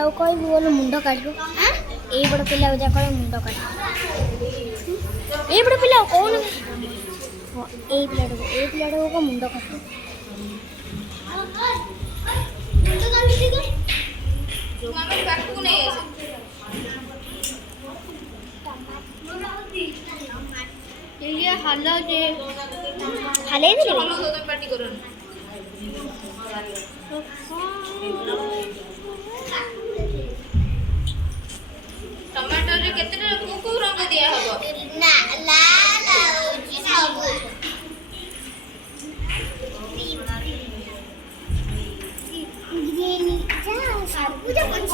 ପିଲାକୁ କହିବୁ ବୋଲେ ମୁଣ୍ଡ କାଟିବ। ଏଇ ବଡ଼ ପିଲାକୁ ଯାହା କହିବ ମୁଣ୍ଡ କାଟିବ। ଏଇ ବଡ଼ ପିଲା କହୁନ ଏଇ ପିଲାଟାକୁ ମୁଣ୍ଡ କାଟିବ। टमाटर केते को रंग दिया हबो ना लाल सब ग्रीन जा सब कुछ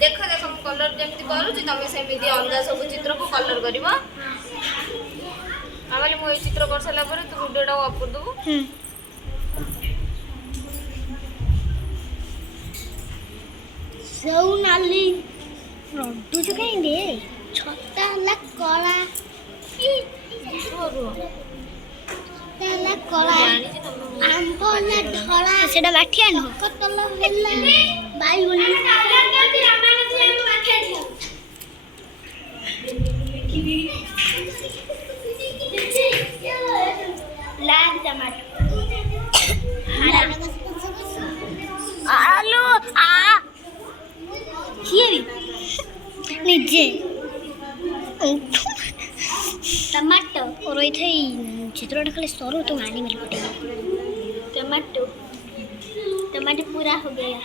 देखो देखो मु कलर जेमती करूची तमे सेमिति अलगा सब चित्र को कलर करबो आमाले मु ए चित्र कर सला परे तू वीडियोटा ऑफ कर दबो सौ नाली रड्डू जो कहीं दे छत्ता ला कला ला कला आंबो ला धला सेटा माठिया न कतल होला बाई लाग टमाटर आलू आ किए निजे टमाटो और इथे चित्रटा खाली सरू तो आनी मेरे पटे टमाटो टमाटो पूरा हो गया